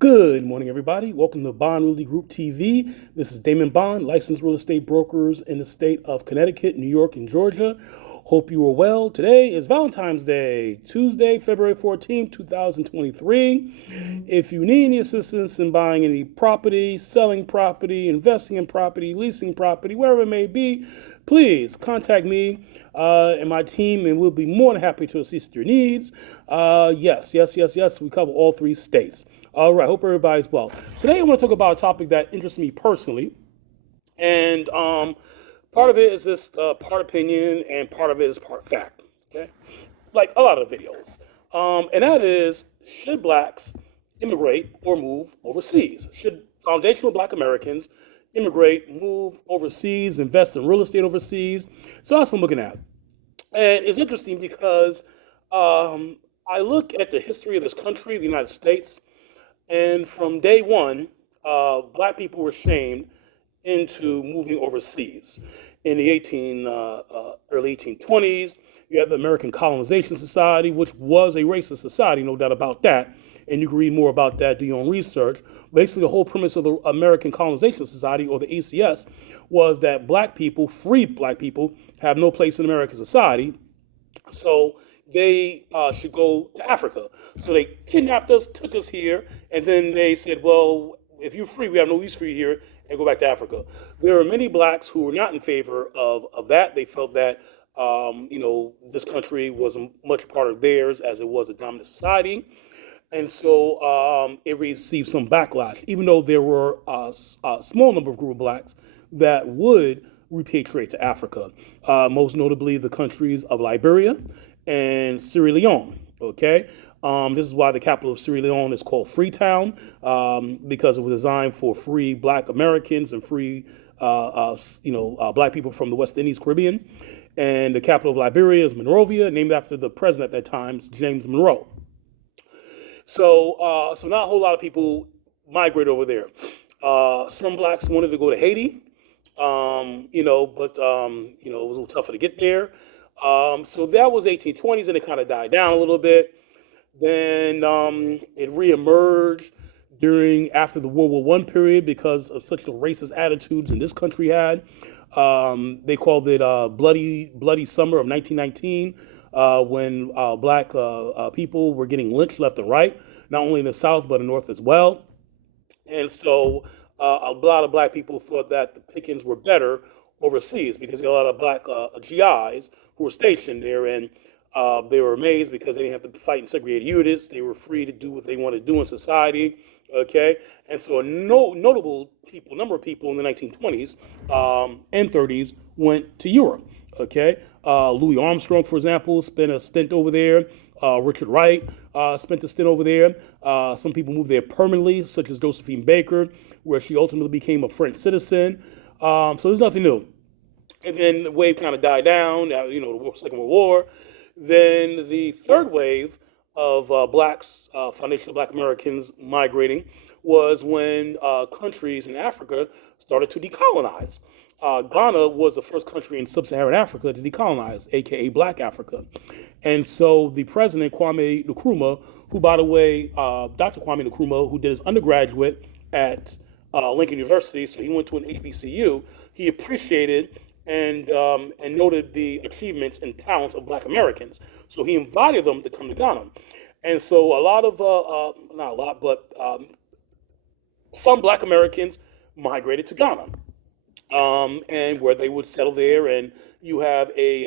Good morning, everybody. Welcome to Bond Realty Group TV. This is Damon Bond, licensed real estate brokers in the state of Connecticut, New York, and Georgia. Hope you are well. Today is Valentine's Day, Tuesday, February 14th, 2023. If you need any assistance in buying any property, selling property, investing in property, leasing property, wherever it may be, please contact me and my team, and we'll be more than happy to assist your needs. Yes. We cover all three states. All right, hope everybody's well. Today, I want to talk about a topic that interests me personally, and part of it is this part opinion, and part of it is part fact. Okay, like a lot of videos, and that is: should blacks immigrate or move overseas? Should foundational Black Americans immigrate, move overseas, invest in real estate overseas? So that's what I'm looking at, and it's interesting because I look at the history of this country, the United States, and from day one, black people were shamed into moving overseas. In the early 1820s, you had the American Colonization Society, which was a racist society, no doubt about that. And you can read more about that, do your own research. Basically, the whole premise of the American Colonization Society, or the ACS, was that black people, free black people, have no place in American society. So they should go to Africa. So they kidnapped us, took us here, and then they said, well, if you're free, we have no use for you here, and go back to Africa. There are many blacks who were not in favor of that. They felt that, this country was much part of theirs as it was a dominant society. And so it received some backlash, even though there were a small number of group of blacks that would repatriate to Africa, most notably the countries of Liberia and Sierra Leone. Okay, this is why the capital of Sierra Leone is called Freetown, because it was designed for free Black Americans and free, Black people from the West Indies, Caribbean. And the capital of Liberia is Monrovia, named after the president at that time, James Monroe. So not a whole lot of people migrate over there. Some blacks wanted to go to Haiti, but it was a little tougher to get there. So that was 1820s, and it kind of died down a little bit. Then it reemerged after the World War One period because of such the racist attitudes in this country had. They called it Bloody Summer of 1919, when black people were getting lynched left and right, not only in the South but in the North as well. And so a lot of black people thought that the pickings were better overseas because there were a lot of black GIs who were stationed there, and they were amazed because they didn't have to fight in segregated units. They were free to do what they wanted to do in society. Okay, and so a number of people in the 1920s and 30s went to Europe. Okay, Louis Armstrong, for example, spent a stint over there. Richard Wright spent a stint over there. Some people moved there permanently, such as Josephine Baker, where she ultimately became a French citizen. So there's nothing new. And then the wave kind of died down, the Second World War. Then the third wave of blacks, foundational Black Americans migrating, was when countries in Africa started to decolonize. Ghana was the first country in sub-Saharan Africa to decolonize, aka Black Africa. And so the president, Kwame Nkrumah, who, by the way, Dr. Kwame Nkrumah, who did his undergraduate at Lincoln University, so he went to an HBCU, he appreciated and noted the achievements and talents of Black Americans. So he invited them to come to Ghana. And so a lot of, not a lot, but some Black Americans migrated to Ghana, and where they would settle there. And you have a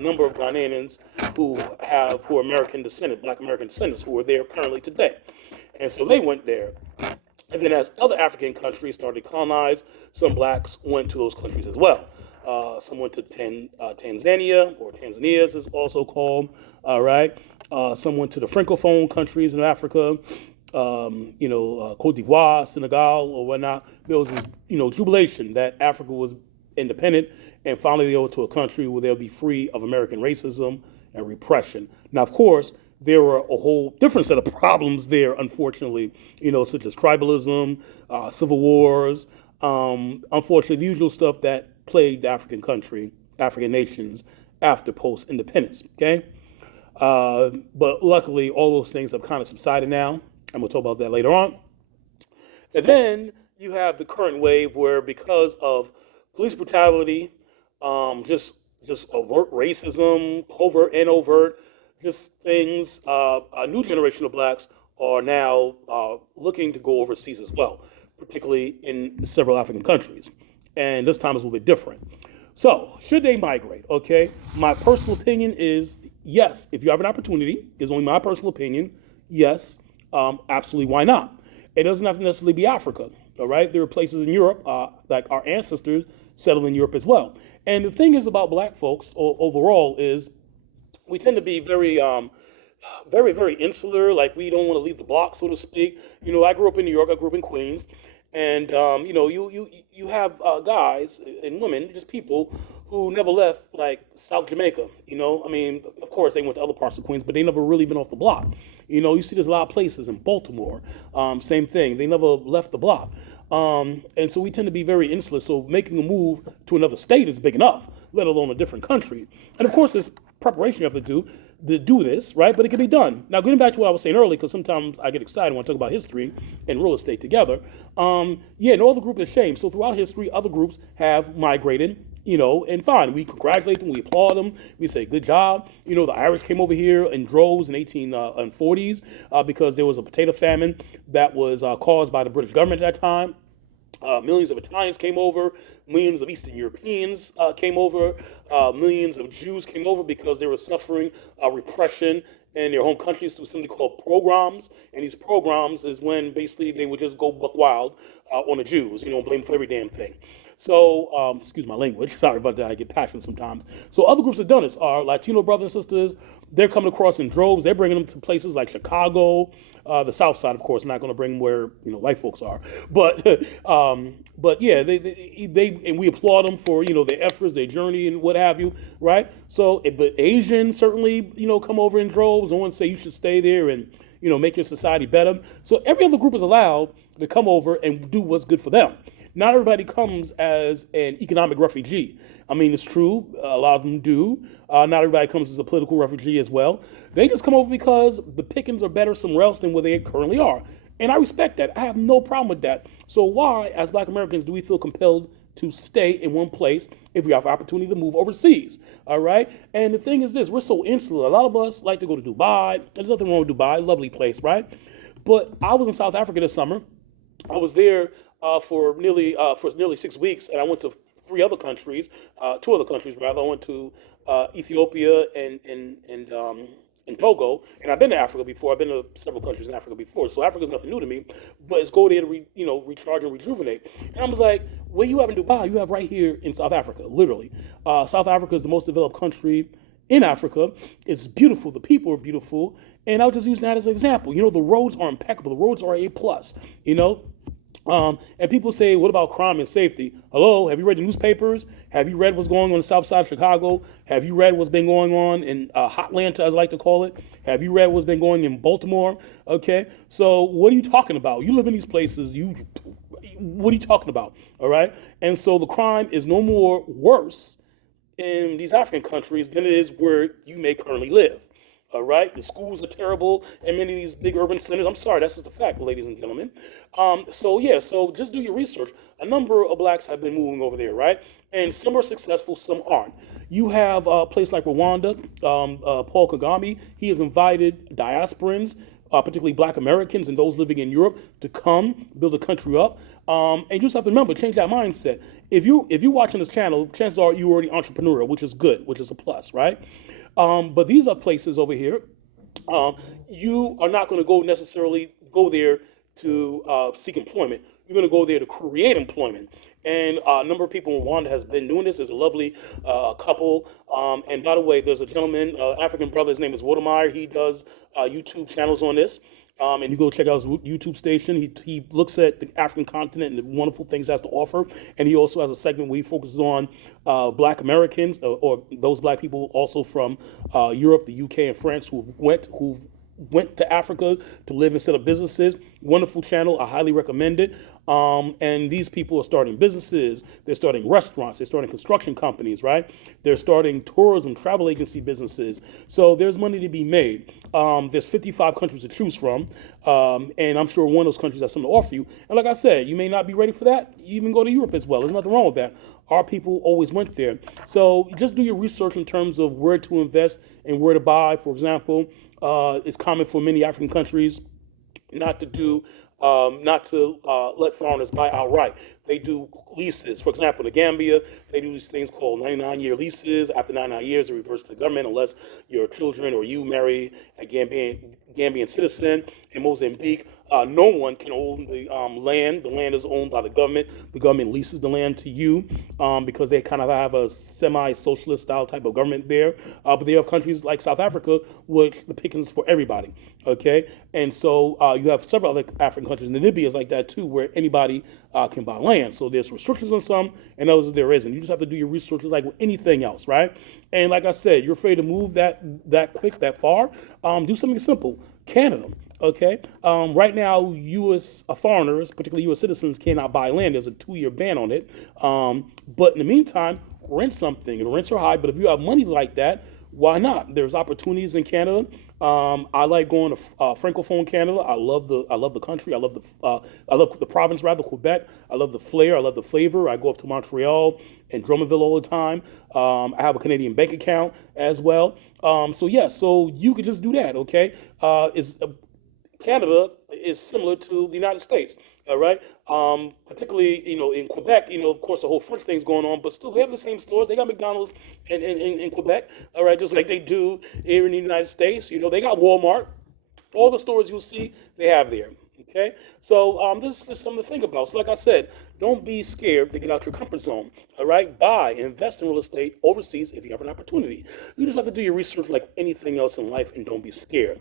number of Ghanaians who are American descendants, Black American descendants, who are there currently today. And so they went there. And then as other African countries started to colonize, some blacks went to those countries as well. Some went to Tanzania, or Tanzania as it's also called, all right? Some went to the Francophone countries in Africa, Cote d'Ivoire, Senegal, or whatnot. There was this, jubilation that Africa was independent, and finally they were to a country where they'll be free of American racism and repression. Now, of course, there were a whole different set of problems there, unfortunately, such as tribalism, civil wars, unfortunately, the usual stuff that plagued African nations after post-independence, okay? But luckily, all those things have kind of subsided now. And we'll talk about that later on. And then you have the current wave where, because of police brutality, just overt racism, covert and overt, just things, a new generation of blacks are now looking to go overseas as well, particularly in several African countries. And this time is a little bit different. So, should they migrate? Okay, my personal opinion is yes. If you have an opportunity, is only my personal opinion. Yes, absolutely. Why not? It doesn't have to necessarily be Africa. All right, there are places in Europe, like our ancestors settled in Europe as well. And the thing is about black folks overall is we tend to be very insular. Like, we don't want to leave the block, so to speak. I grew up in New York. I grew up in Queens, and you have guys and women, just people who never left, like, South Jamaica. I mean, of course they went to other parts of Queens, but they never really been off the block. You see there's a lot of places in Baltimore. Same thing. They never left the block. And so we tend to be very insular. So making a move to another state is big enough, let alone a different country. And of course, there's preparation you have to do this, right? But it can be done. Now, getting back to what I was saying earlier, because sometimes I get excited when I talk about history and real estate together. No other group is shame. So throughout history, other groups have migrated. And fine, we congratulate them, we applaud them, we say good job. The Irish came over here in droves in 1840s because there was a potato famine that was caused by the British government at that time. Millions of Italians came over, millions of Eastern Europeans came over, millions of Jews came over because they were suffering repression in their home countries through something called pogroms. And these pogroms is when basically they would just go buck wild on the Jews, blame them for every damn thing. So, excuse my language, sorry about that, I get passionate sometimes. So other groups have done this. Our Latino brothers and sisters, they're coming across in droves. They're bringing them to places like Chicago, the South Side, of course. I'm not going to bring them where white folks are, but yeah, they and we applaud them for their efforts, their journey, and what have you, right? So if the Asians certainly come over in droves. No one say you should stay there and make your society better. So every other group is allowed to come over and do what's good for them. Not everybody comes as an economic refugee. I mean, it's true, a lot of them do. Not everybody comes as a political refugee as well. They just come over because the pickings are better somewhere else than where they currently are. And I respect that. I have no problem with that. So why, as Black Americans, do we feel compelled to stay in one place if we have opportunity to move overseas? All right? And the thing is this, we're so insular. A lot of us like to go to Dubai. There's nothing wrong with Dubai, lovely place, right? But I was in South Africa this summer. I was there for nearly 6 weeks, and I went to two other countries rather. I went to Ethiopia and Togo, and I've been to Africa before. I've been to several countries in Africa before, so Africa's nothing new to me. But it's go there to recharge and rejuvenate. And I was like, what you have in Dubai, you have right here in South Africa, literally. South Africa is the most developed country in Africa. It's beautiful. The people are beautiful. And I was just using that as an example. The roads are impeccable. The roads are A+, and people say, what about crime and safety? Hello, have you read the newspapers? Have you read what's going on the south side of Chicago? Have you read what's been going on in Hotlanta, as I like to call it? Have you read what's been going in Baltimore? Okay, so what are you talking about? You live in these places. What are you talking about? All right, and so the crime is no more worse in these African countries than it is where you may currently live. All right, the schools are terrible in many of these big urban centers. I'm sorry, that's just a fact, ladies and gentlemen. So just do your research. A number of blacks have been moving over there, right? And some are successful, some aren't. You have a place like Rwanda, Paul Kagame. He has invited diasporans, particularly Black Americans and those living in Europe, to come build the country up. And you just have to remember, change that mindset. If you're watching this channel, chances are you're already entrepreneurial, which is good, which is a plus, right? But these are places over here. You are not going to necessarily go there to seek employment. You're going to go there to create employment. And a number of people in Rwanda has been doing this. There's a lovely couple. And by the way, there's a gentleman, African brother, his name is Watermeyer. He does YouTube channels on this. And you go check out his YouTube station. He looks at the African continent and the wonderful things it has to offer. And he also has a segment where he focuses on Black Americans or those Black people also from Europe, the UK, and France who went to Africa to live and set up businesses. Wonderful channel. I highly recommend it. And these people are starting businesses. They're starting restaurants. They're starting construction companies, right? They're starting tourism, travel agency businesses. So there's money to be made. There's 55 countries to choose from. And I'm sure one of those countries has something to offer you. And like I said, you may not be ready for that. You even go to Europe as well. There's nothing wrong with that. Our people always went there. So just do your research in terms of where to invest and where to buy. For example, it's common for many African countries not to do let foreigners buy outright. They do leases. For example, in Gambia, they do these things called 99-year leases. After 99 years, they reverse to the government unless your children or you marry a Gambian citizen. In Mozambique, no one can own the land. The land is owned by the government. The government leases the land to you because they kind of have a semi-socialist style type of government there. But they have countries like South Africa, which the pickings for everybody. Okay, and so you have several other African countries. Namibia is like that too, where anybody can buy land. So there's restrictions on some, and others there isn't. You just have to do your research like with anything else, right? And like I said, you're afraid to move that quick, that far. Do something simple. Canada. Okay. Right now, U.S. Foreigners, particularly U.S. citizens, cannot buy land. There's a 2-year ban on it. But in the meantime, rent something. And rents are high, but if you have money like that, why not? There's opportunities in Canada. I like going to Francophone Canada. I love the country. I love the province rather, Quebec. I love the flair. I love the flavor. I go up to Montreal and Drummondville all the time. I have a Canadian bank account as well. So you could just do that. Okay, Canada is similar to the United States, all right? Particularly, in Quebec, of course, the whole French thing's going on, but still, they have the same stores. They got McDonald's in Quebec, all right, just like they do here in the United States. They got Walmart. All the stores you'll see, they have there. Okay, so this is just something to think about. So like I said, don't be scared to get out your comfort zone. All right, invest in real estate overseas if you have an opportunity. You just have to do your research like anything else in life, and don't be scared.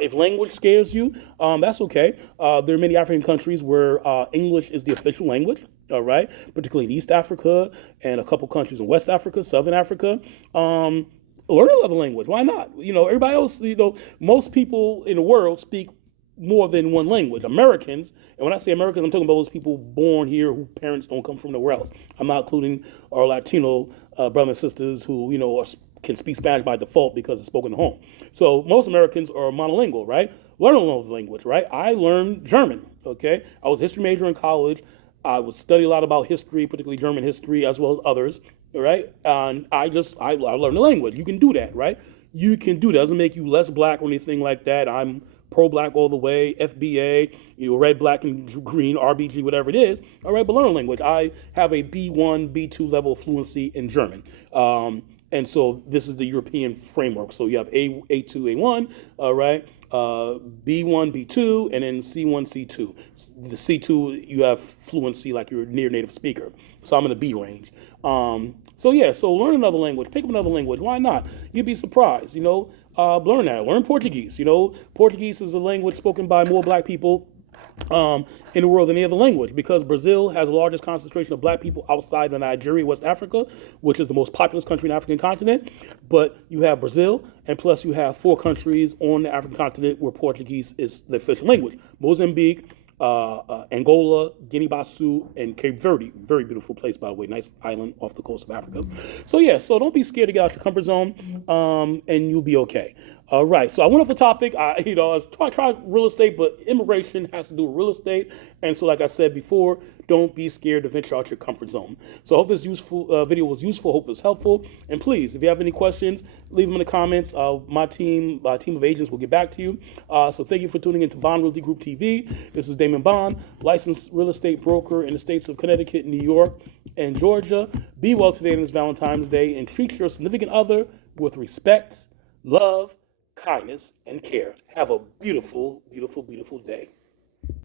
If language scares you, that's okay. There are many African countries where English is the official language. All right, particularly in East Africa and a couple countries in West Africa, Southern Africa. Learn another language. Why not? Everybody else. Most people in the world speak more than one language. Americans, and when I say Americans, I'm talking about those people born here whose parents don't come from nowhere else. I'm not including our Latino brothers and sisters who, can speak Spanish by default because it's spoken at home. So most Americans are monolingual, right? Learn another language, right? I learned German, okay? I was a history major in college. I would study a lot about history, particularly German history, as well as others, all right? And I learned the language. You can do that, right? You can do that. It doesn't make you less black or anything like that. I'm pro-black all the way, FBA, red, black, and green, RBG, whatever it is. All right, but learn a language. I have a B1, B2 level fluency in German. And so this is the European framework. So you have A2, A1, all right, B1, B2, and then C1, C2. The C2, you have fluency like you're a near native speaker. So I'm in the B range. So learn another language. Pick up another language. Why not? You'd be surprised, learn that. Learn Portuguese. Portuguese is a language spoken by more black people in the world than any other language, because Brazil has the largest concentration of black people outside of Nigeria, West Africa, which is the most populous country in the African continent. But you have Brazil, and plus you have 4 countries on the African continent where Portuguese is the official language: Mozambique, Angola, Guinea-Bissau, and Cape Verde. Very beautiful place, by the way. Nice island off the coast of Africa. So don't be scared to get out your comfort zone, and you'll be okay. All right. So I went off the topic. I tried real estate, but immigration has to do with real estate. And so, like I said before, don't be scared to venture out your comfort zone. So I hope this video was useful. Hope it was helpful. And please, if you have any questions, leave them in the comments. My team of agents will get back to you. So thank you for tuning into Bond Realty Group TV. This is Damon Bond, licensed real estate broker in the states of Connecticut, New York, and Georgia. Be well today on this Valentine's Day, and treat your significant other with respect, love, kindness, and care. Have a beautiful, beautiful, beautiful day.